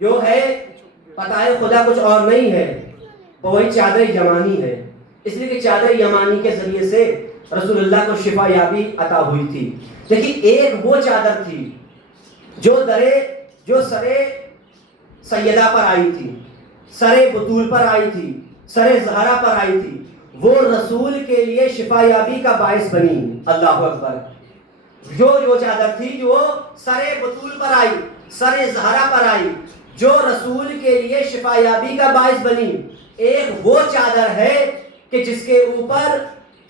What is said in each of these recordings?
جو ہے پتہ ہے خدا کچھ اور نہیں ہے، وہی چادر یمانی ہے، اس لیے کہ چادر یمانی کے ذریعے سے رسول اللہ کو شفا یابی عطا ہوئی تھی۔ لیکن ایک وہ چادر تھی جو سرے سیدہ پر آئی تھی، سرے بطول پر آئی تھی، سرے زہرا پر آئی تھی، وہ رسول کے لیے شفا یابی کا باعث بنی۔ اللہ اکبر۔ جو چادر تھی جو سرے بطول پر آئی، سرے زہرا پر آئی، جو رسول کے لیے شفا یابی کا باعث بنی، ایک وہ چادر ہے کہ جس کے اوپر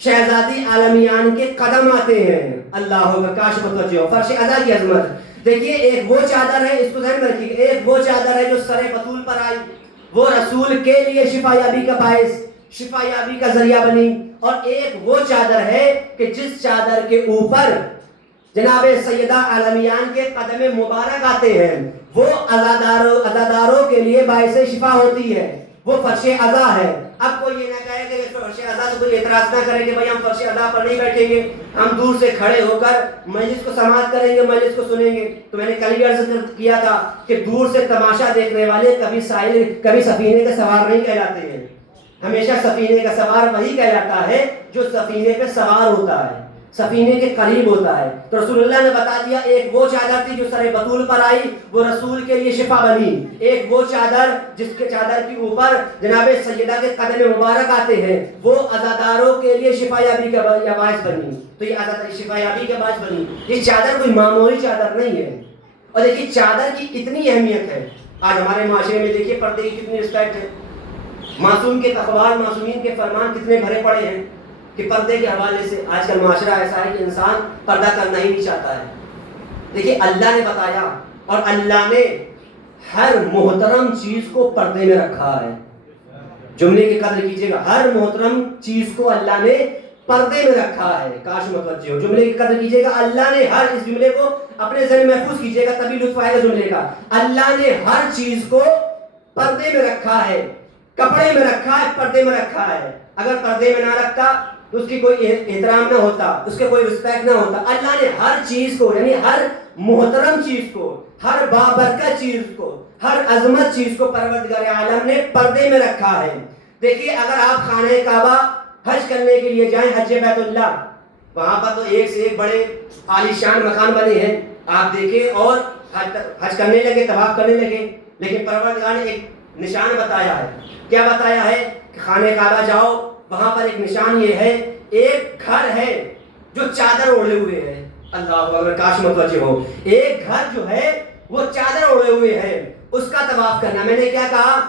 شہزادی عالمیان کے قدم آتے ہیں۔ اللہ اکبر، کاش متوجہ ہو، فرش ازا کی عظمت۔ دیکھیے ایک وہ چادر ہے، اس کو ذہن میں رکھیے، ایک وہ چادر ہے جو سرے بطول پر آئی، وہ رسول کے لیے شفا یابی کا باعث، شفا یابی کا ذریعہ بنی، اور ایک وہ چادر ہے کہ جس چادر کے اوپر جناب سیدہ عالمیان کے قدم مبارک آتے ہیں، وہ عزاداروں کے لیے باعث شفا ہوتی ہے، وہ فرش عزا ہے۔ اب کوئی یہ نہ کہے کہ فرش عزا سے کوئی اعتراض نہ کرے کہ بھائی ہم فرش عزا پر نہیں بیٹھیں گے، ہم دور سے کھڑے ہو کر مجلس کو سماعت کریں گے، مجلس کو سنیں گے۔ تو میں نے کل بھی عرض کیا تھا کہ دور سے تماشا دیکھنے والے کبھی سفینے کے سوار نہیں کہلاتے ہیں، ہمیشہ سفینے کا سوار وہی کہلاتا ہے جو سفینے پہ سوار ہوتا ہے، سفینے کے قریب ہوتا ہے۔ تو رسول اللہ نے بتا دیا ایک وہ چادر تھی جو سر بطول پر آئی، وہ رسول کے لیے شفا بنی، ایک وہ چادر جس کے چادر کے اوپر جناب سیدہ کے قدم مبارک آتے ہیں، وہ عزاداروں کے لیے شفا یابی کا باعث بنی۔ تو یہ شفا یابی کا باعث بنی، یہ چادر کوئی معمولی چادر نہیں ہے۔ اور دیکھیے چادر کی اتنی اہمیت ہے، آج ہمارے معاشرے میں دیکھیے پردے کی کتنی رسپیکٹ ہے، معصوم کے اخبار، معصومین کے فرمان کتنے بھرے پڑے ہیں کہ پردے کے حوالے سے آج کل معاشرہ ایسا ہے کہ انسان پردہ کرنا ہی نہیں چاہتا ہے۔ دیکھیے اللہ نے بتایا، اور اللہ نے ہر محترم چیز کو پردے میں رکھا ہے۔ جملے کی قدر کیجئے گا، ہر محترم چیز کو اللہ نے پردے میں رکھا ہے۔ کاش متوجہ ہو، جملے کی قدر کیجئے گا، اللہ نے ہر، اس جملے کو اپنے ذہن میں محفوظ کیجئے گا تبھی لطف آئے گا جملے کا۔ اللہ نے ہر چیز کو پردے میں رکھا ہے، کپڑے میں رکھا ہے، پردے میں رکھا ہے۔ اگر پردے میں نہ رکھتا تو اس کی کوئی احترام نہ ہوتا، اس کے کوئی رسپیکٹ نہ ہوتا۔ اللہ نے ہر چیز کو، یعنی ہر محترم چیز کو، ہر بابرکت چیز کو، ہر عظمت چیز کو پروردگار عالم نے پردے میں رکھا ہے۔ دیکھیے اگر آپ خانہ کعبہ حج کرنے کے لیے جائیں، حج بیت اللہ، وہاں پر تو ایک سے ایک بڑے عالیشان مکان بنے ہیں، آپ دیکھیں اور حج کرنے لگے، طواف کرنے لگے، لیکن پروردگار نے ایک نشان بتایا ہے۔ کیا بتایا ہے؟ کہ خانہ کعبہ جاؤ، وہاں پر ایک نشان یہ ہے، ایک گھر ہے جو چادر اوڑھے ہوئے ہے۔ اللہ اکبر، کاش متوجہ ہو، ایک گھر جو ہے وہ چادر اوڑھے ہوئے ہے، اس کا طواف کرنا۔ میں نے کیا کہا؟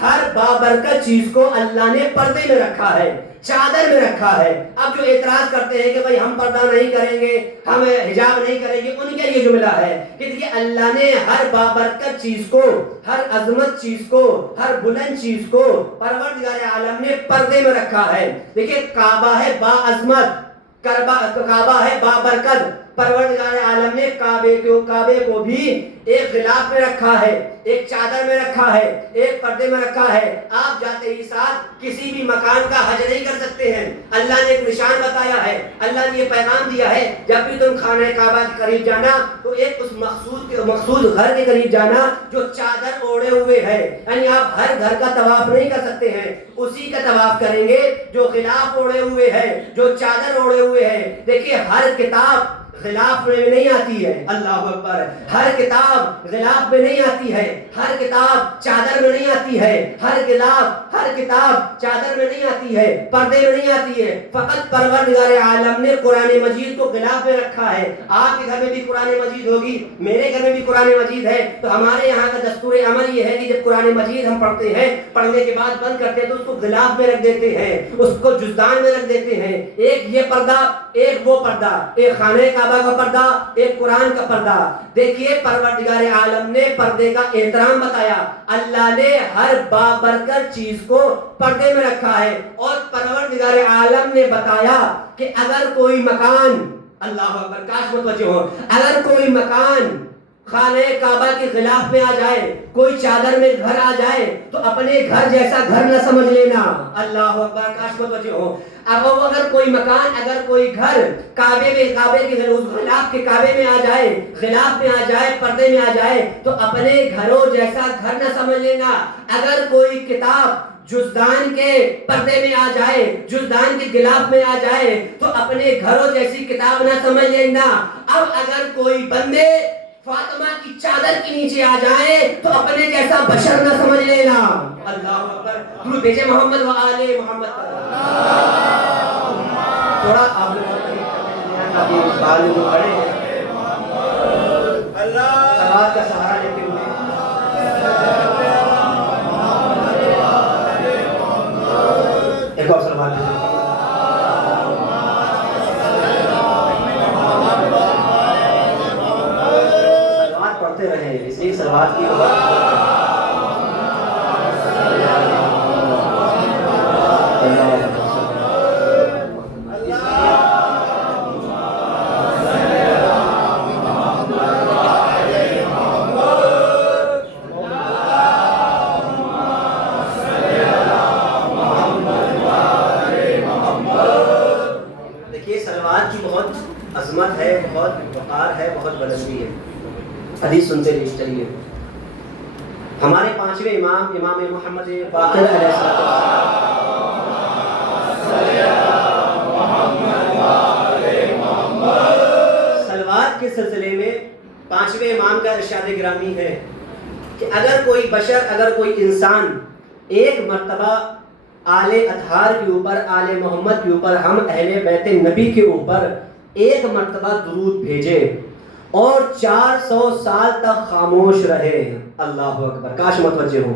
ہر بابرکت چیز کو اللہ نے پردے میں رکھا ہے، چادر میں رکھا ہے۔ اب جو اعتراض کرتے ہیں کہ بھائی ہم پردہ نہیں کریں گے، ہم حجاب نہیں کریں گے، ان کے لیے جملہ ہے کہ دیکھیے اللہ نے ہر بابرکت چیز کو، ہر عظمت چیز کو، ہر بلند چیز کو پروردگار عالم نے پردے میں رکھا ہے۔ دیکھیے کعبہ ہے با عظمت، کعبہ ہے بابرکت، پروردگار عالم نے کعبے کو بھی ایک غلاف میں رکھا ہے، ایک چادر میں رکھا ہے، ایک پردے میں رکھا ہے۔ آپ جاتے ہی ساتھ کسی بھی مکان کا حج نہیں کر سکتے ہیں، اللہ نے ایک نشان بتایا ہے، اللہ نے یہ پیغام دیا ہے، جب بھی تم خانہ کعبہ کے قریب جانا تو ایک اس مخصوص گھر کے قریب جانا جو چادر اوڑھے ہوئے ہے، یعنی آپ ہر گھر کا طواف نہیں کر سکتے ہیں، اسی کا طواف کریں گے جو غلاف اوڑھے ہوئے ہے، جو چادر اوڑھے ہوئے ہے۔ دیکھیے ہر کتاب غلاف میں نہیں آتی ہے، اللہ اکبر، ہر کتاب غلاف میں نہیں آتی ہے، ہر کتاب چادر میں نہیں آتی ہے، ہر کتاب چادر میں نہیں آتی ہے، پردے میں نہیں آتی ہے۔ فقط پروردگار عالم نے قرآن مجید کو غلاف میں رکھا ہے۔ آپ کے گھر میں بھی قرآن مجید ہوگی، میرے گھر میں بھی قرآن مجید ہے، تو ہمارے یہاں کا دستور عمل یہ ہے کہ جب قرآن مجید ہم پڑھتے ہیں، پڑھنے کے بعد بند کرتے ہیں تو اس کو غلاف میں رکھ دیتے ہیں، اس کو جزدان میں رکھ دیتے ہیں۔ ایک یہ پردہ، ایک وہ پردہ، ایک خانہ کعبہ کا پردہ، ایک قرآن کا پردہ۔ دیکھیے پروردگار عالم نے پردے کا احترام بتایا، اللہ نے ہر بابرکت چیز کو پردے میں رکھا ہے، اور پروردگار عالم نے بتایا کہ اگر کوئی مکان، اللہ اکبر، کاش متوجہ ہو، اگر کوئی مکان خانہ کعبہ کے غلاف میں آ جائے، کوئی چادر میں گھر آ جائے تو اپنے گھر جیسا گھر نہ سمجھ لینا۔ اللہ اکبر، کاش متوجہ ہو۔ اب اگر کوئی مکان، اگر کوئی گھر کعبے کے غلاف کے کعبے میں آ جائے، غلاف میں آ جائے، پردے میں آ جائے تو اپنے گھروں جیسا گھر نہ سمجھ لینا۔ اگر کوئی کتاب جزدان کے پردے میں آ جائے، جزدان کے غلاف میں آ جائے تو اپنے گھروں جیسی کتاب نہ سمجھ لینا۔ اب اگر کوئی بندے فاطمہ کی چادر کے نیچے آ جائے تو اپنے جیسا بشر نہ سمجھ لینا۔ اللہ اکبر، درود بھیجے محمد و آل محمد۔ تھوڑا آپ لوگ بال جو کھڑے ہیں صلوات کا سہارا لیتے ہوئے ایک اور صلوات دیتے ہیں۔ پڑھتے رہے، اس لیے صلوات کی دیکھیے صلوات کی بہت عظمت ہے، بہت وقار ہے، بہت بلندی ہے۔ حدیث سنتے رہیے، چلیے۔ ہمارے پانچویں امام، امام محمد باقر علیہ السلام، صلوات کے سلسلے میں پانچویں امام کا ارشاد گرامی ہے کہ اگر کوئی بشر، اگر کوئی انسان ایک مرتبہ آل اطہار کے اوپر، آل محمد کے اوپر، ہم اہل بیت نبی کے اوپر ایک مرتبہ درود بھیجے اور 400 سال تک خاموش رہے، اللہ اکبر، کاش متوجہ ہو،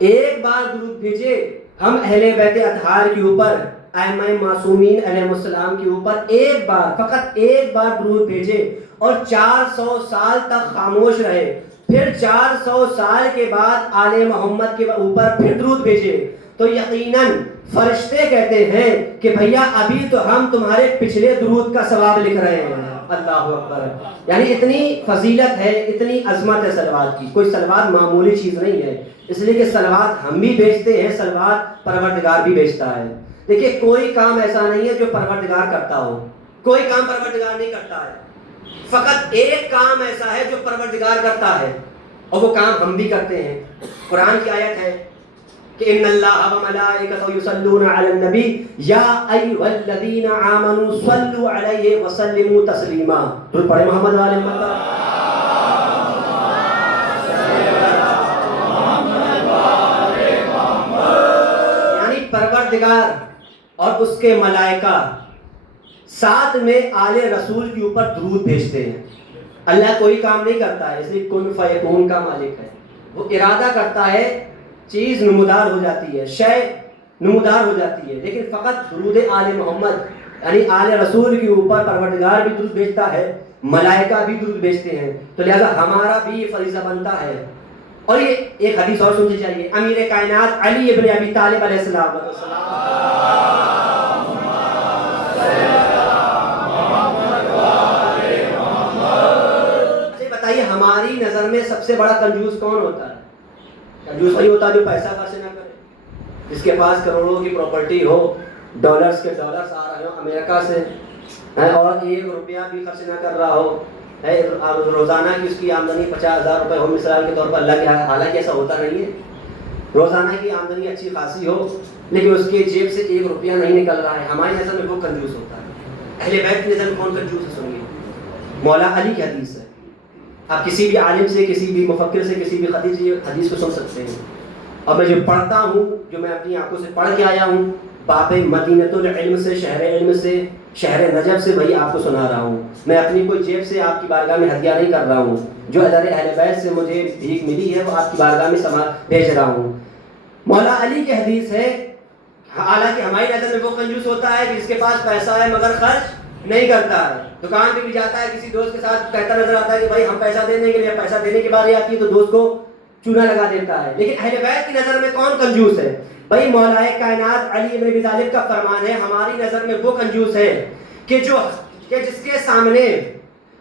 ایک بار درود بھیجے ہم اہل بیت اطہار کے اوپر، ائمہ معصومین علیہ السلام کے اوپر ایک بار، فقط ایک بار درود بھیجے اور 400 سال تک خاموش رہے، پھر 400 سال کے بعد آل محمد کے اوپر پھر درود بھیجے تو یقیناً فرشتے کہتے ہیں کہ بھیا ابھی تو ہم تمہارے پچھلے درود کا ثواب لکھ رہے ہیں۔ اللہ اکبر، یعنی اتنی فضیلت ہے، اتنی عظمت ہے صلوات کی۔ کوئی صلوات معمولی چیز نہیں ہے، اس لیے کہ صلوات ہم بھی بیچتے ہیں، صلوات پروردگار بھی بیچتا ہے۔ دیکھیے کوئی کام ایسا نہیں ہے جو پروردگار کرتا ہو، کوئی کام پروردگار نہیں کرتا ہے، فقط ایک کام ایسا ہے جو پروردگار کرتا ہے اور وہ کام ہم بھی کرتے ہیں۔ قرآن کی آیت ہے کہ ان اللہ و ملائکتہ یصلون علی النبی یا ایھا الذین آمنوا صلوا علیہ وسلموا تسلیما۔ درود پڑھیں محمد و آل محمد۔ یعنی پروردگار اور اس کے ملائکہ ساتھ میں آل رسول کے اوپر درود بھیجتے ہیں۔ اللہ کوئی کام نہیں کرتا ہے، اس لیے کن فیکون کا مالک ہے، وہ ارادہ کرتا ہے، چیز نمودار ہو جاتی ہے، شے نمودار ہو جاتی ہے، لیکن فقط درود آل محمد یعنی آل رسول کے اوپر پروردگار بھی درود بھیجتا ہے، ملائکہ بھی درود بھیجتے ہیں، تو لہذا ہمارا بھی یہ فریضہ بنتا ہے۔ اور یہ ایک حدیث اور سننی چاہیے، امیر کائنات علی ابن ابی طالب علیہ السلام، بتائیے ہماری نظر میں سب سے بڑا کنجوس کون ہوتا ہے؟ کنجوس وہی ہوتا ہے جو پیسہ خرچ نہ کرے، جس کے پاس کروڑوں کی پراپرٹی ہو، ڈالرز کے ڈالرز آ رہے ہوں امریکہ سے، اور 1 روپیہ بھی خرچ نہ کر رہا ہو، روزانہ کی اس کی آمدنی 50,000 روپے ہو مثال کے طور پر، اللہ کے حالانکہ ایسا ہوتا نہیں ہے، روزانہ کی آمدنی اچھی خاصی ہو لیکن اس کے جیب سے 1 روپیہ نہیں نکل رہا ہے، ہماری نظر میں وہ کنجوس ہوتا ہے۔ اہل بیت کی نظر میں کون کنجوس ہے؟ سنیے، مولا علی کی حدیث ہے، آپ کسی بھی عالم سے، کسی بھی مفکر سے، کسی بھی خطیب سے حدیث کو سن سکتے ہیں، اور میں جو پڑھتا ہوں، جو میں اپنی آنکھوں سے پڑھ کے آیا ہوں، باب مدینۃ العلم سے، شہر علم سے، شہر نجف سے، وہی آپ کو سنا رہا ہوں، میں اپنی کوئی جیب سے آپ کی بارگاہ میں ہدیہ نہیں کر رہا ہوں، جو ادارے اہل بیت سے مجھے بھیک ملی ہے وہ آپ کی بارگاہ میں بھیج رہا ہوں۔ مولا علی کی حدیث ہے، حالانکہ ہماری نظر میں وہ کنجوس ہوتا ہے کہ جس کے پاس پیسہ ہے مگر خرچ نہیں کرتا ہے، دکان پہ بھی جاتا ہے، کسی دوست کے ساتھ کہتا نظر آتا ہے کہ بھائی ہم پیسہ دینے کے لیے، پیسہ دینے کی باری آتی ہے تو دوست کو چونا لگا دیتا ہے، لیکن اہل بیت کی نظر میں کون کنجوس ہے؟ بھائی مولا کائنات علی ابن ابی طالب کا فرمان ہے، ہماری نظر میں وہ کنجوس ہے کہ جس کے سامنے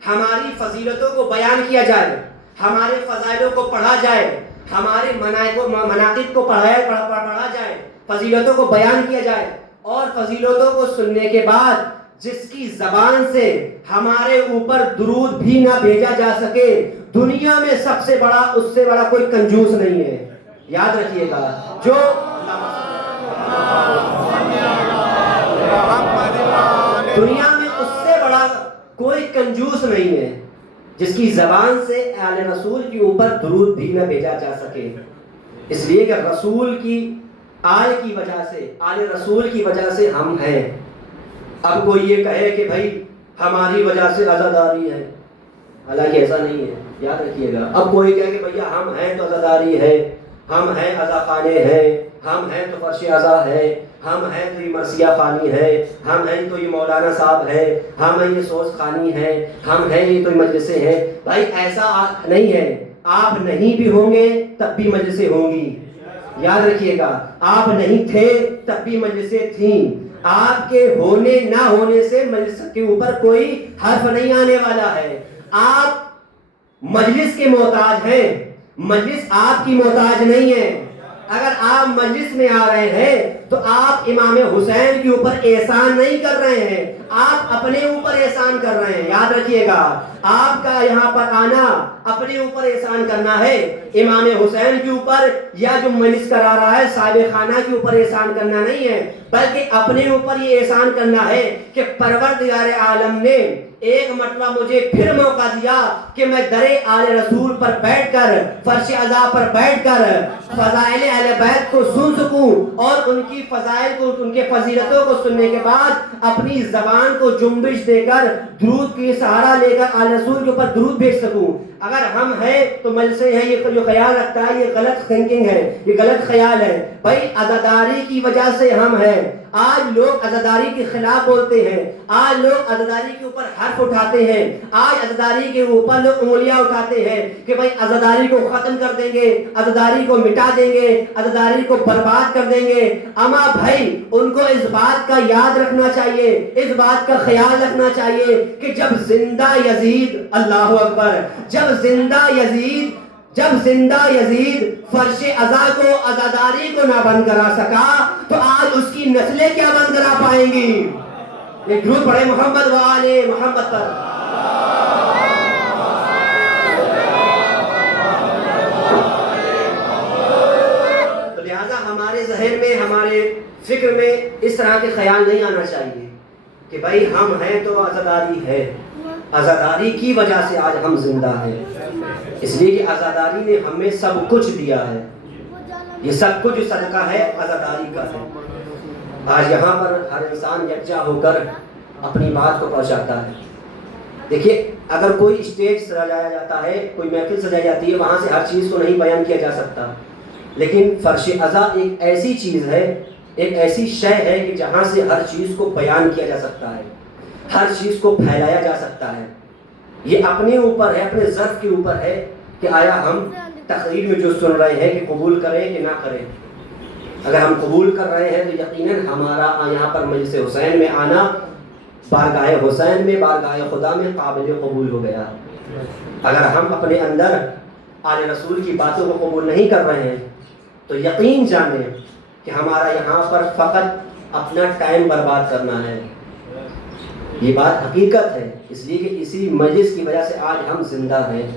ہماری فضیلتوں کو بیان کیا جائے، ہمارے فضائلوں کو پڑھا جائے، ہمارے مناقب کو پڑھا جائے، فضیلتوں کو بیان کیا جائے، اور فضیلتوں کو سننے کے بعد جس کی زبان سے ہمارے اوپر درود بھی نہ بھیجا جا سکے، دنیا میں سب سے بڑا، اس سے بڑا کوئی کنجوس نہیں ہے. یاد رکھیے گا، جو دنیا میں اس سے بڑا کوئی کنجوس نہیں ہے جس کی زبان سے آل رسول کے اوپر درود بھی نہ بھیجا جا سکے. اس لیے کہ رسول کی آل کی وجہ سے، آل رسول کی وجہ سے ہم ہیں. اب کوئی یہ کہے کہ بھائی ہماری وجہ سے عزاداری ہے، حالانکہ ایسا نہیں ہے. یاد رکھیے گا. اب کوئی کہے کہ بھیا ہم ہیں تو عزاداری ہے، ہم ہیں عزا خانے ہیں، ہم ہیں تو فرش عزا ہے، ہم ہیں تو یہ مرثیہ خانی ہے، ہم ہیں تو یہ مولانا صاحب ہے، ہم ہیں یہ سوز خانی ہے، ہم ہیں یہ تو یہ مجلسیں ہیں. بھائی ایسا نہیں ہے. آپ نہیں بھی ہوں گے تب بھی مجلسیں ہوں گی. یاد رکھیے گا، آپ نہیں تھے تب بھی مجلسیں تھیں. آپ کے ہونے نہ ہونے سے مجلس کے اوپر کوئی حرف نہیں آنے والا ہے. آپ مجلس کے محتاج ہیں، مجلس آپ کی محتاج نہیں ہے. اگر آپ مجلس میں آ رہے ہیں تو آپ امام حسین کے اوپر احسان نہیں کر رہے ہیں، آپ اپنے اوپر احسان کر رہے ہیں. یاد رکھیے گا، آپ کا یہاں پر آنا اپنے اوپر احسان کرنا ہے، امام حسین کے اوپر یا جو مجلس کرا رہا ہے صاحب خانہ کے اوپر احسان کرنا نہیں ہے، بلکہ اپنے اوپر یہ احسان کرنا ہے کہ پروردگار عالم نے ایک مرتبہ مجھے پھر موقع دیا کہ میں در آل رسول پر بیٹھ کر، فرش عزا پر بیٹھ کر فضائل اہل بیت کو سن سکوں، اور ان کی فضائل کو، ان کے فضیلتوں کو سننے کے بعد اپنی زبان کو جنبش دے کر درود کی سہارا لے کر آل رسول کے اوپر درود بھیج سکوں. اگر ہم ہیں تو مجلسیں ہیں، یہ جو خیال رکھتا ہے یہ غلط تھنکنگ ہے، یہ غلط خیال ہے. بھائی عزاداری کی وجہ سے ہم ہیں. آج لوگ عزاداری کے خلاف بولتے ہیں، آج لوگ عزاداری کے اوپر حرف اٹھاتے ہیں، آج عزاداری کے اوپر لوگ انگلیاں اٹھاتے ہیں کہ بھائی عزاداری کو ختم کر دیں گے، عزاداری کو مٹا دیں گے، عزاداری کو برباد کر دیں گے. اما بھائی ان کو اس بات کا یاد رکھنا چاہیے، اس بات کا خیال رکھنا چاہیے کہ جب زندہ یزید، اللہ اکبر، جب زندہ یزید فرش عزا کو، عزاداری کو نہ بند کرا سکا تو آج اس کی نسلیں کیا بند کرا پائیں گی. ایک درود پڑھے محمد و آل محمد پر. تو لہٰذا ہمارے ذہن میں، ہمارے فکر میں اس طرح کے خیال نہیں آنا چاہیے کہ بھائی ہم ہیں تو عزاداری ہے. عزاداری کی وجہ سے آج ہم زندہ ہیں، اس لیے کہ عزاداری نے ہمیں سب کچھ دیا ہے. یہ سب کچھ صدقہ ہے عزاداری کا ہے. آج یہاں پر ہر انسان یکجا ہو کر اپنی بات کو پہنچاتا ہے. دیکھیے اگر کوئی اسٹیج سجایا جاتا ہے، کوئی محفل سجائی جاتی ہے، وہاں سے ہر چیز کو نہیں بیان کیا جا سکتا، لیکن فرش عزا ایک ایسی چیز ہے، ایک ایسی شے ہے کہ جہاں سے ہر چیز کو بیان کیا جا سکتا ہے، ہر چیز کو پھیلایا جا سکتا ہے. یہ اپنے اوپر ہے، اپنے ظرف کے اوپر ہے کہ آیا ہم تقریر میں جو سن رہے ہیں کہ قبول کریں کہ نہ کریں. اگر ہم قبول کر رہے ہیں تو یقیناً ہمارا یہاں پر مجلس حسین میں آنا بارگاہ حسین میں، بارگاہ خدا میں قابل قبول ہو گیا. اگر ہم اپنے اندر آل رسول کی باتوں کو قبول نہیں کر رہے ہیں تو یقین جانیں کہ ہمارا یہاں پر فقط اپنا ٹائم برباد کرنا ہے. یہ بات حقیقت ہے، اس لیے کہ اسی مجلس کی وجہ سے آج ہم زندہ ہیں.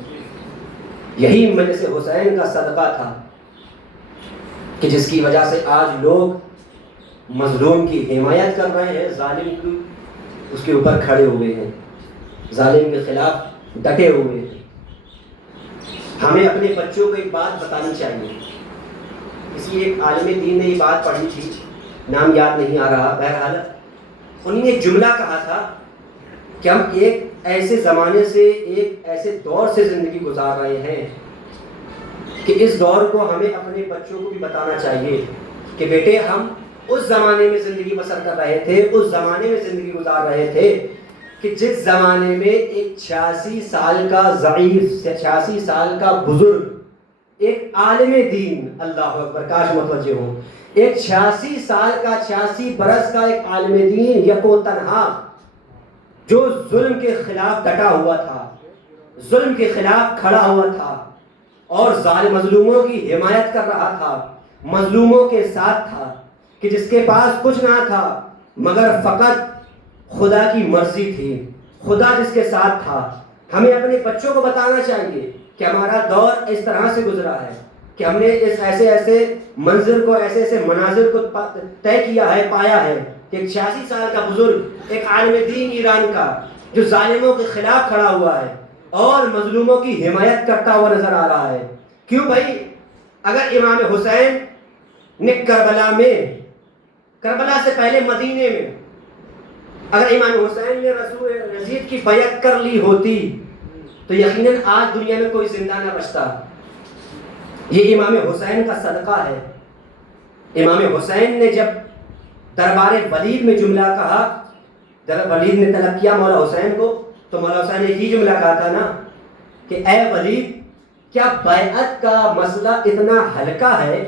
یہی مجلس حسین کا صدقہ تھا کہ جس کی وجہ سے آج لوگ مظلوم کی حمایت کر رہے ہیں، ظالم کی اس کے اوپر کھڑے ہوئے ہیں، ظالم کے خلاف ڈٹے ہوئے ہیں. ہمیں اپنے بچوں کو ایک بات بتانی چاہیے. کسی ایک عالم دین نے یہ بات پڑھی تھی، نام یاد نہیں آ رہا، بہرحال انہوں نے ایک جملہ کہا تھا کہ ہم ایک ایسے زمانے سے، ایک ایسے دور سے زندگی گزار رہے ہیں کہ اس دور کو ہمیں اپنے بچوں کو بھی بتانا چاہیے کہ بیٹے ہم اس زمانے میں زندگی بسر کر رہے تھے، اس زمانے میں زندگی گزار رہے تھے کہ جس زمانے میں ایک 86 سال کا ضعیف، 86 سال کا بزرگ، ایک عالم دین، اللہ اکبر، کاش متوجہ ہوں، ایک 86 سال کا، 86 برس کا ایک عالم دین یکو تنہا جو ظلم کے خلاف ڈٹا ہوا تھا، ظلم کے خلاف کھڑا ہوا تھا اور ظالم مظلوموں کی حمایت کر رہا تھا، مظلوموں کے ساتھ تھا، کہ جس کے پاس کچھ نہ تھا مگر فقط خدا کی مرضی تھی، خدا جس کے ساتھ تھا۔ ہمیں اپنے بچوں کو بتانا چاہیے کہ ہمارا دور اس طرح سے گزرا ہے کہ ہم نے اس ایسے منظر کو، ایسے مناظر کو طے کیا ہے، پایا ہے کہ ایک 86 سال کا بزرگ، ایک عالم دین ایران کا، جو ظالموں کے خلاف کھڑا ہوا ہے اور مظلوموں کی حمایت کرتا ہوا نظر آ رہا ہے۔ کیوں بھائی؟ اگر امام حسین نے کربلا سے پہلے مدینے میں اگر امام حسین نے رسول یزید کی بیعت کر لی ہوتی تو یقیناً آج دنیا میں کوئی زندہ نہ بچتا۔ یہ امام حسین کا صدقہ ہے۔ امام حسین نے جب دربار ولید میں جملہ کہا، جب ولید نے طلب کیا مولا حسین کو، تو مولا حسین نے یہ جملہ کہا تھا نا کہ اے ولید، کیا بیعت کا مسئلہ اتنا ہلکا ہے؟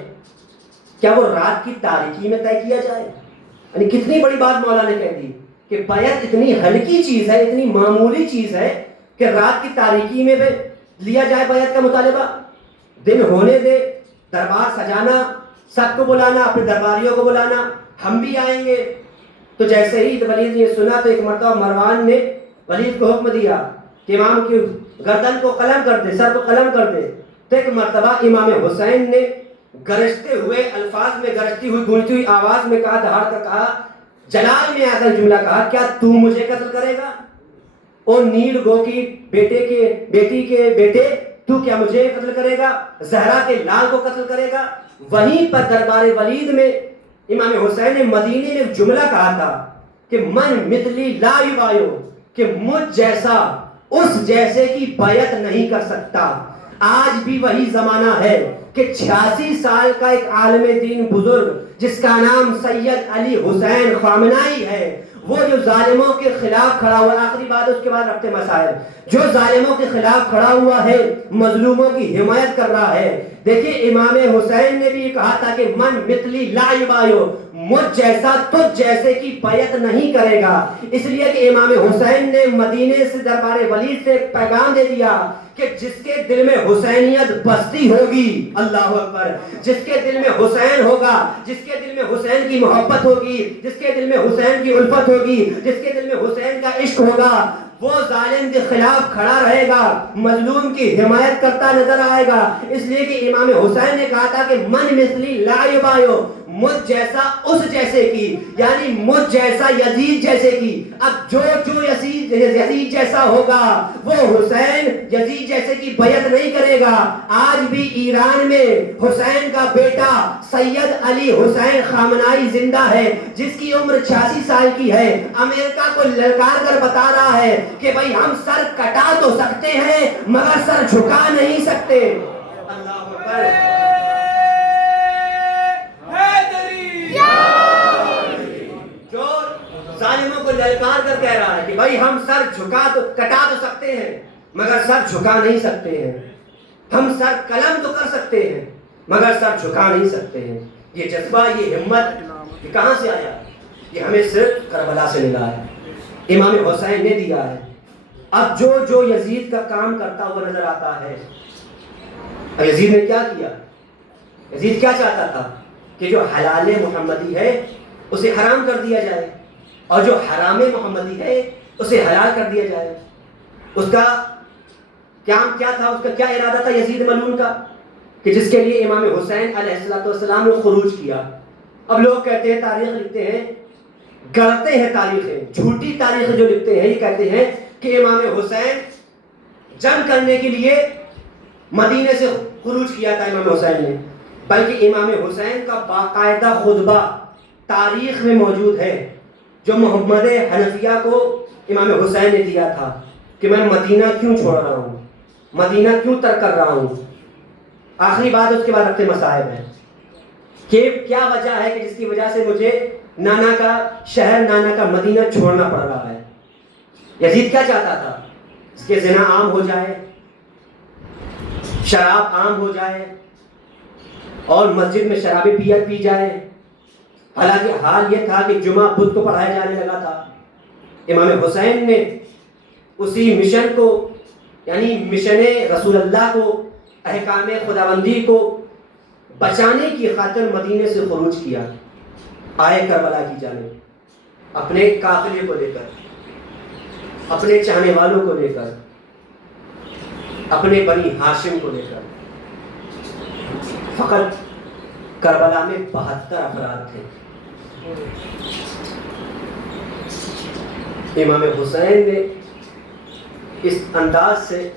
کیا وہ رات کی تاریکی میں طے کیا جائے؟ یعنی کتنی بڑی بات مولا نے کہہ دی کہ بیعت اتنی ہلکی چیز ہے، اتنی معمولی چیز ہے کہ رات کی تاریکی میں لیا جائے بیعت کا مطالبہ۔ دن ہونے دے، دربار سجانا، سب کو بلانا، اپنے درباریوں کو بلانا، ہم بھی آئیں گے۔ تو جیسے ہی ولید نے سنا تو ایک مرتبہ مروان نے ولید کو حکم دیا کہ امام کی گردن کو قلم کر دے، سر کو قلم کر دے۔ تو ایک مرتبہ امام حسین نے گرجتے ہوئے الفاظ میں، گرجتی ہوئی گونجتی ہوئی آواز میں کہا، دہاڑ کر کہا، جلال میں آ کر جملہ کہا، کیا تو مجھے قتل کرے گا؟ او نیل گو کی بیٹی کے بیٹے، تو کیا مجھے قتل کرے گا؟ زہرا کے لال کو قتل کرے گا؟ وہیں پر دربار ولید میں امام حسین نے مدینے میں جملہ کہا تھا کہ من مثلی لا یبایو، کہ مجھ جیسا اس جیسے کی بیعت نہیں کر سکتا۔ آج بھی وہی زمانہ ہے کہ 86 سال کا ایک عالم دین بزرگ جس کا نام سید علی حسین خامنائی ہے، وہ جو ظالموں کے خلاف کھڑا ہوا، آخری بات اس کے بعد رکھتے مسائل، جو ظالموں کے خلاف کھڑا ہوا ہے، مظلوموں کی حمایت کر رہا ہے۔ دیکھیے امام حسین نے بھی کہا تھا کہ من مثلی لا یبایو، مجھ جیسا تجھ جیسے کی بیعت نہیں کرے گا۔ اس لیے کہ امام حسین نے مدینے سے دربار ولید سے ایک پیغام دے دیا کہ جس کے دل میں حسینیت بستی ہوگی، اللہ اکبر، جس کے دل میں حسین ہوگا، جس کے دل میں حسین کی محبت ہوگی، جس کے دل میں حسین کی الفت ہوگی، جس کے دل میں حسین کا عشق ہوگا، وہ ظالم کے خلاف کھڑا رہے گا، مظلوم کی حمایت کرتا نظر آئے گا۔ اس لیے کہ امام حسین نے کہا تھا کہ من مثلی لا یبایو، مجھ جیسا اس جیسے کی، یعنی مجھ جیسا یزید جیسے کی۔ اب جو یزید جیسا ہوگا وہ حسین یزید جیسے کی بیعت نہیں کرے گا۔ آج بھی ایران میں حسین کا بیٹا سید علی حسین خامنائی زندہ ہے، جس کی عمر 86 سال کی ہے، امریکہ کو للکار کر بتا رہا ہے کہ بھائی ہم سر کٹا تو سکتے ہیں مگر سر جھکا نہیں سکتے۔ اللہ اکبر۔ جو ظالموں کو للکار کر کہہ رہا ہے کہ بھائی ہم سر کٹا تو سکتے ہیں مگر سر جھکا نہیں سکتے ہیں، ہم سر قلم تو کر سکتے ہیں مگر سر جھکا نہیں سکتے ہیں۔ یہ جذبہ، یہ ہمت، یہ کہاں سے آیا؟ یہ ہمیں صرف کربلا سے ملا ہے، امام حسین نے دیا ہے۔ اب جو یزید کا کام کرتا ہوا نظر آتا ہے، یزید نے کیا کیا؟ یزید کیا چاہتا تھا کہ جو حلال محمدی ہے اسے حرام کر دیا جائے اور جو حرام محمدی ہے اسے حلال کر دیا جائے۔ اس کا کام کیا تھا؟ اس کا کیا ارادہ تھا یزید ملعون کا؟ کہ جس کے لیے امام حسین علیہ السلام نے خروج کیا۔ اب لوگ کہتے ہیں، تاریخ لکھتے ہیں، گڑتے ہیں تاریخیں، جھوٹی تاریخ جو لکھتے ہیں، یہ کہتے ہیں کہ امام حسین جنگ کرنے کے لیے مدینے سے خروج کیا تھا امام حسین نے، بلکہ امام حسین کا باقاعدہ خطبہ تاریخ میں موجود ہے جو محمد حنفیہ کو امام حسین نے دیا تھا کہ میں مدینہ کیوں چھوڑ رہا ہوں، مدینہ کیوں ترک کر رہا ہوں۔ آخری بات اس کے بعد رکھتے مسائب ہے کہ کیا وجہ ہے کہ جس کی وجہ سے مجھے نانا کا شہر، نانا کا مدینہ چھوڑنا پڑ رہا ہے۔ یزید کیا چاہتا تھا؟ اس کے زنا عام ہو جائے، شراب عام ہو جائے اور مسجد میں شرابیں پی جائے۔ حالانکہ حال یہ تھا کہ جمعہ بدھ کو پڑھایا جانے لگا تھا۔ امام حسین نے اسی مشن کو یعنی مشن رسول اللہ کو، احکام خداوندی کو بچانے کی خاطر مدینے سے خروج کیا، آئے کربلا کی جانب اپنے قافلے کو لے کر، اپنے چاہنے والوں کو لے کر، اپنے بنی ہاشم کو لے کر۔ فقط کربلا میں 72 افراد تھے۔ امام حسین نے اس انداز سے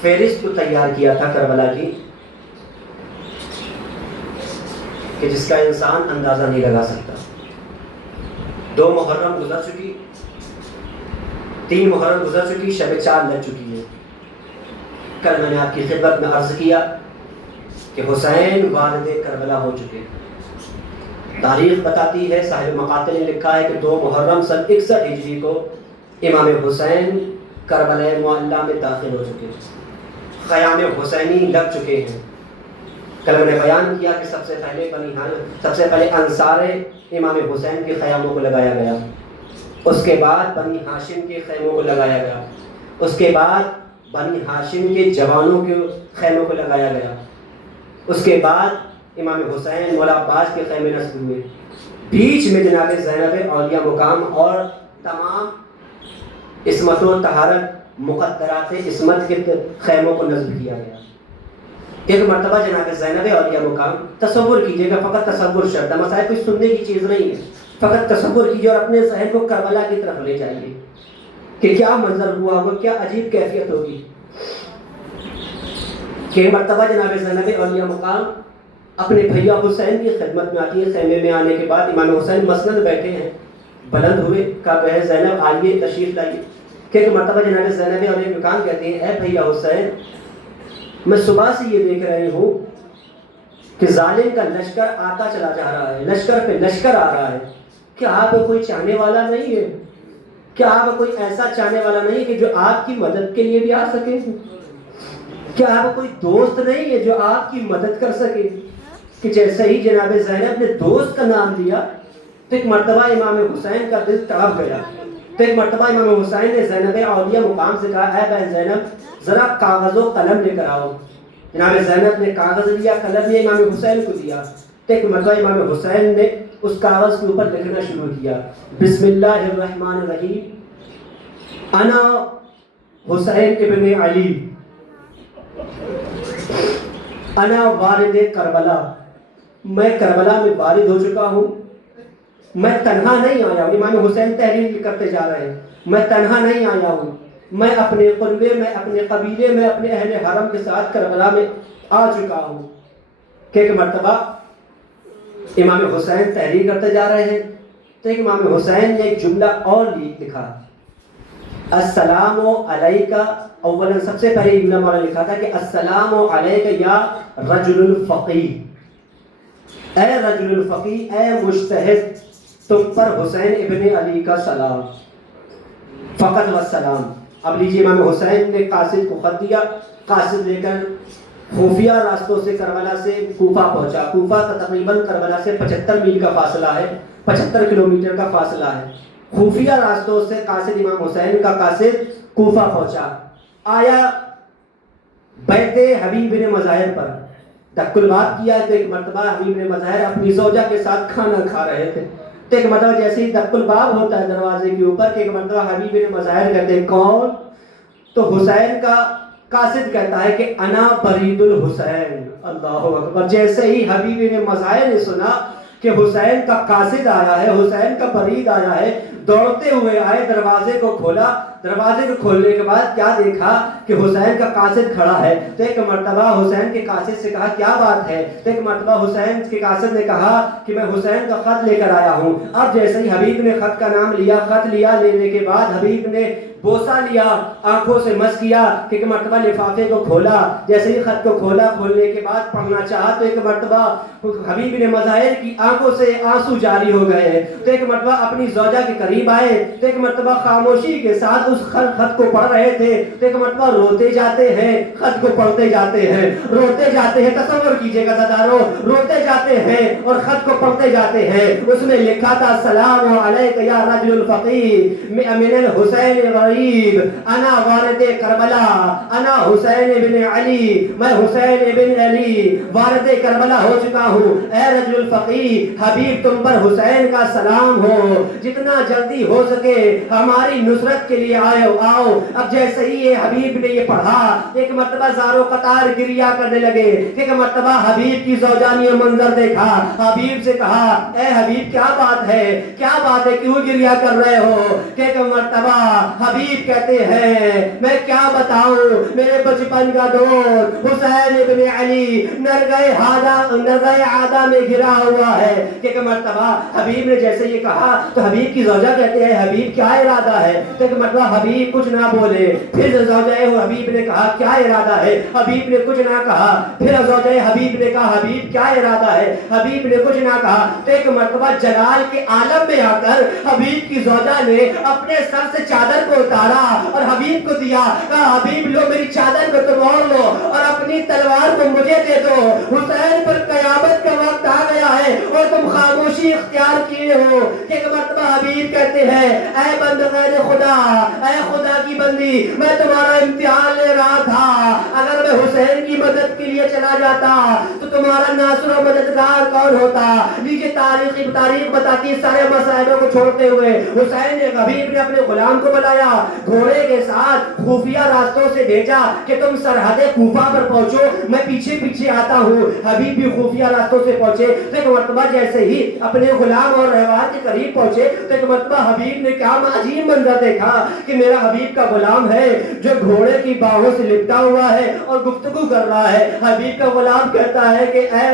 فہرست کو تیار کیا تھا کربلا کی کہ جس کا انسان اندازہ نہیں لگا سکتا۔ 2 محرم گزر چکی، 3 محرم گزر چکی، شب 4 لگ چکی ہے۔ کل میں نے آپ کی خدمت میں عرض کیا کہ حسین والد کربلا ہو چکے۔ تاریخ بتاتی ہے، صاحب مقاتل نے لکھا ہے کہ 2 محرم سن 61 ہجری کو امام حسین کربلا معلیٰ میں داخل ہو چکے، خیام حسینی لگ چکے ہیں۔ کل میں نے بیان کیا کہ سب سے پہلے انصار امام حسین کے خیاموں کو لگایا گیا، اس کے بعد بنی ہاشم کے خیموں کو لگایا گیا، اس کے بعد بنی ہاشم کے جوانوں کے خیموں کو لگایا گیا، اس کے بعد امام حسین مولا عباس کے خیمے نصب ہوئے، بیچ میں جناب زینب اولیاء مقام اور تمام عصمت و طہارت مقدرات عصمت کے خیموں کو نصب کیا گیا۔ ایک مرتبہ جناب زینب اولیاء مقام، تصور کیجئے گا، فقط تصور شرط ہے، مسائل کوئی سننے کی چیز نہیں ہے، فقط تصور کیجئے اور اپنے ذہن کو کربلا کی طرف لے جائیے کہ کیا منظر ہوا ہوگا، کیا عجیب کیفیت ہوگی کہ مرتبہ جناب زینب اولیاء مقام اپنے بھیا حسین کی خدمت میں آتی ہے۔ خیمے میں آنے کے بعد امام حسین مسند بیٹھے ہیں، بلند ہوئے، کہا بہن زینب آئیے، تشریف لائیے۔ کہ ایک مرتبہ جناب زینب اولیاء مقام کہتے ہیں، اے بھیا حسین، میں صبح سے یہ دیکھ رہی ہوں کہ ظالم کا لشکر آتا چلا جا رہا ہے، لشکر پہ لشکر آ رہا ہے، کیا آپ کوئی چاہنے والا نہیں ہے؟ کیا آپ کوئی ایسا چاہنے والا نہیں کہ جو آپ کی مدد کے لیے بھی آ سکے؟ کیا آپ کوئی دوست نہیں ہے جو آپ کی مدد کر سکے؟ کہ جیسے ہی جناب زینب نے دوست کا نام لیا تو ایک مرتبہ امام حسین کا دل کانپ گیا۔ تو ایک مرتبہ امام حسین نے زینب اولیاء مقام سے کہا، اے بہن زینب ذرا کاغذ و قلم لے کر آؤ۔ جناب زینب نے کاغذ لیا، قلم لیا، امام حسین کو دیا۔ تو ایک مرتبہ امام حسین نے اس کاغذ کے اوپر لکھنا شروع کیا، بسم اللہ الرحمن الرحیم، انا حسین ابن علی، انا والد کربلا، میں کربلا میں والد ہو چکا ہوں، میں تنہا نہیں آیا ہوں۔ امام حسین تحریر کرتے جا رہے ہیں، میں تنہا نہیں آیا ہوں، میں اپنے قربے میں، اپنے قبیلے میں، اپنے اہل حرم کے ساتھ کربلا میں آ چکا ہوں۔ کہ ایک مرتبہ امام حسین تحریر کرتے جا رہے ہیں تو ایک امام حسین نے ایک جملہ اور لکھا، السلام علیکہ، اولا سب سے پہلے جملہ مولانا لکھا تھا کہ السلام علیکہ یا رجل الفقیہ، اے رجل الفقیہ، اے مجتہد، تم پر حسین ابن علی کا سلام، فقط والسلام۔ اب لیجیے، امام حسین نے قاصد کو خط دیا، قاصد لے کر خفیہ راستوں سے کربلا سے کوفہ پہنچا۔ کوفہ کا تقریباً کربلا سے 75 میل کا فاصلہ ہے، 75 کلومیٹر کا فاصلہ ہے۔ خفیہ راستوں سے قاصد امام حسین کا قاصد کوفہ پہنچا، آیا بیت حبیب بن مظاہر پر، دق الباب کیا تو ایک مرتبہ حبیب بن مظاہر اپنی زوجہ کے ساتھ کھانا کھا رہے تھے۔ تو ایک مرتبہ جیسے ہی دق الباب ہوتا ہے دروازے کے اوپر کہ ایک مرتبہ حبیب بن مظاہر کہتے ہیں کون؟ تو حسین کا قاصد کہتا ہے کہ انا برید الحسین، اللہ اکبر۔ جیسے ہی حبیب بن مظاہر نے سنا کہ حسین کا قاصد آیا ہے، حسین کا برید آیا ہے، دوڑتے ہوئے آئے، دروازے کو کھولا۔ دروازے کو کھولنے کے بعد کیا دیکھا کہ حسین کا قاصد کھڑا ہے۔ تو ایک مرتبہ حسین کے قاصد سے کہا کیا بات ہے؟ تو ایک مرتبہ حسین کے قاصد نے کہا کہ میں حسین کا خط لے کر آیا ہوں۔ اب جیسے ہی حبیب نے خط کا نام لیا، خط لیا، لینے کے بعد حبیب نے بوسہ لیا، آنکھوں سے مس کیا، کہ ایک مرتبہ لفافے کو کھولا۔ جیسے ہی خط کو کھولا، کھولنے کے بعد پڑھنا چاہا تو ایک مرتبہ حبیب نے مظاہر کی آنکھوں سے آنسو جاری ہو گئے۔ تو ایک مرتبہ اپنی زوجہ کے قریب آئے تو ایک مرتبہ خاموشی کے ساتھ اس خط کو پڑھ رہے تھے تو ایک مرتبہ روتے جاتے ہیں، خط کو پڑھتے جاتے ہیں، روتے جاتے ہیں۔ تصور کیجئے گا دادارو، روتے جاتے ہیں اور خط کو پڑھتے جاتے ہیں۔ اس میں لکھا تھا السلام علیک یا رجل الفقیہ من الحسین قریب انا وارد کربلا انا حسین ابن علی، میں حسین ابن علی وارد کربلا ہو چکا ہوں۔ اے رجل الفقیہ، حبیب تم پر حسین کا سلام ہو، جتنا جلدی ہو سکے ہماری نصرت کے لیے آؤ۔ اب جیسے ہی یہ حبیب نے یہ پڑھا، ایک مرتبہ زارو قطار گریا کرنے لگے۔ ایک مرتبہ حبیب کی زوجہ نے منظر دیکھا، حبیب سے کہا اے حبیب کیا بات ہے، کیا بات ہے، کیوں گریا کر رہے ہو؟ ایک مرتبہ حبیب کہتے ہیں میں کیا بتاؤں، میرے بچپن کا دوست حسین ابن علی نرگئے عادہ میں گرا ہوا ہے۔ ایک مرتبہ حبیب نے جیسے یہ کہا تو حبیب کی زوجہ کہتے ہیں حبیب کیا ارادہ ہے؟ تو ایک مرتبہ حبیب کچھ نہ بولے، پھر زوجہ حبیب نے کہا کیا ارادہ ہے؟ حبیب نے کچھ نہ کہا، پھر زوجہ حبیب نے کہا حبیب کیا ارادہ ہے؟ حبیب نے کچھ نہ کہا۔ تو ایک مرتبہ جلال کے عالم میں آ کر حبیب کی زوجہ نے اپنے سر سے چادر کو اتارا اور حبیب کو دیا، کہا حبیب لو میری چادر کو تم اوڑھ لو اور اپنی تلوار کو مجھے دے دو، حسین پر قیامت کا وقت آ گیا ہے اور تم خاموشی اختیار کیے ہو۔ ایک مرتبہ حبیب کہتے ہیں اے بندگان خدا، اے خدا کی بندی، میں تمہارا امتحان لے رہا تھا، اگر میں حسین کی مدد کے لیے چلا جاتا تو تمہارا ناصر و مددگار کون ہوتا؟ لیجیے تاریخ بتاتی ہے سارے مسائلوں کو چھوڑتے ہوئے حسین نے حبیب نے اپنے غلام کو بلایا، گھوڑے کے ساتھ خفیہ راستوں سے بھیجا کہ تم سرحد کوفہ پر پہنچو، میں پیچھے پیچھے آتا ہوں۔ حبیب بھی خفیہ راستوں سے پہنچے۔ تو ایک مرتبہ جیسے ہی اپنے غلام اور رہوار کے قریب پہنچے تو ایک مرتبہ حبیب نے کیا عجیب منظر دیکھا کہ میرا حبیب کا غلام ہے جو گھوڑے کی باہوں سے لپٹا ہوا ہے اور گفتگو کر رہا ہے۔ حبیب کا غلام کہتا ہے کہ اے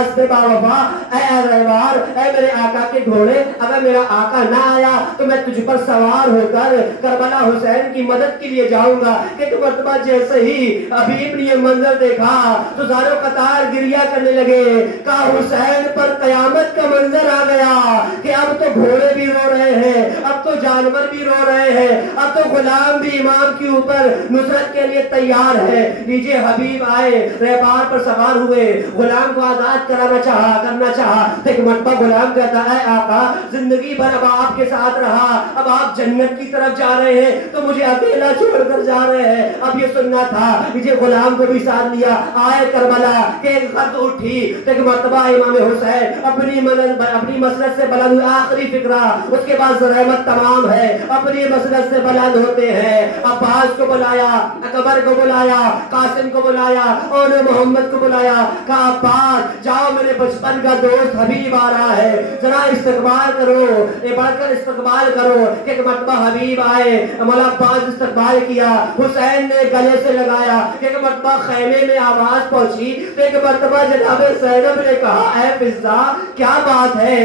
اسب باوفا، اے رہوار، اے میرے آقا کے گھوڑے، اگر میرا آقا نہ آیا تو میں تجھ پر سوار ہو کر کربلا حسین کی مدد کے لیے جاؤں گا۔ ایک مرتبہ جیسے ہی حبیب نے یہ منظر دیکھا تو زارو قطار گریا کرنے لگے، کہا حسین پر قیامت کا منظر آ گیا کہ اب تو گھوڑے بھی رو رہے ہیں، اب تو جانور بھی رو رہے ہیں، اب تو غلام بھی امام کے اوپر نصرت کے لیے تیار ہے۔ لیجیے حبیب آئے، رہبار پر سوار ہوئے، غلام کو آزاد کرنا چاہا۔ ایک مرتبہ غلام کہتا ہے اے آقا، زندگی بھر اب آپ کے ساتھ رہا، اب آپ جنت کی طرف جا رہے ہیں تو مجھے اکیلا چھوڑ کر جا رہے ہیں، اب یہ سننا تھا۔ لیجیے غلام کو بھی ساتھ لیا، آئے کربلا کہ ایک خط اٹھی تو ایک مرتبہ امام حسین اپنی مسند سے بلند، آخری فکرہ اس کے بعد رحمت تمام ہے، اپنی مسند سے بلند ہوتے ہیں۔ عباس کو بلایا، اکبر کو بلایا، قاسم کو بلایا اور محمد کو بلایا، کہا عباس جاؤ میرے بچپن کا دوست حبیب آ رہا ہے، ذرا استقبال کرو، یہ بڑھ کر استقبال کرو۔ ایک مرتبہ حبیب آئے، مولا عباس استقبال کیا، حسین نے گلے سے لگایا۔ ایک مرتبہ خیمے میں آواز پہنچی تو ایک مرتبہ جناب زینب نے کہا اے فضا کیا بات ہے،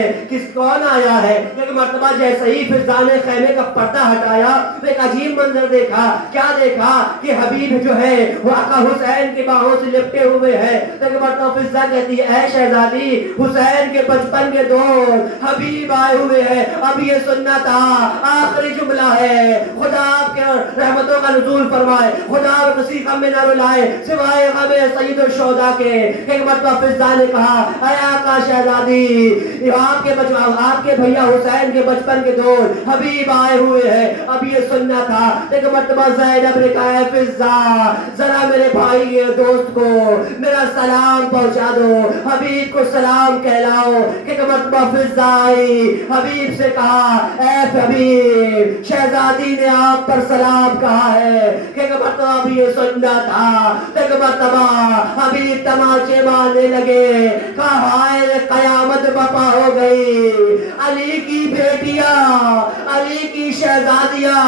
کون آیا ہے؟ ایک مرتبہ جیسے ہی فضا نے خیمے کا پردہ ہٹایا تو ایک عجیب منظر دیکھا۔ کیا دیکھا کہ حبیب جو ہے وہ آقا حسین کی باہوں سے لپٹے ہوئے ہیں۔ تو ایک مرتبہ فضا کہتی ہے اے شہزادی، حسین کے بچپن کے دوست حبیب آئے ہوئے ہیں، اب یہ سننا تھا، آخری جملہ ہے، خدا آپ کے رحمتوں کا نزول فرمائے، خدا کسی غم میں نہ رلائے سوائے غم سید الشہداء کے۔ ایک مرتبہ فضا نے کہا اے آقا شہزادی، آپ کے بھیا حسین کے بچپن کے دوست حبیب آئے ہوئے ہیں، اب یہ سننا تھا۔ ایک مرتبہ زینب نے کہا اے فضا ذرا میرے بھائی دوست کو میرا سلام پہنچا دو، حبیب کو سلام کہلاؤ۔ ایک مرتبہ فضا آئی، حبیب سے کہا اے حبیب شہزادی نے آپ پر سلام کہا ہے۔ ایک مرتبہ بھی یہ سننا تھا۔ ایک مرتبہ حبیب تماچے مارنے لگے، کہا ہائے قیامت بپا ہو گئی، علی کی بیٹیاں، علی کی شہزادیاں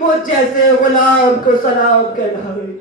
مجھ جیسے غلام کو سلام کہلائے۔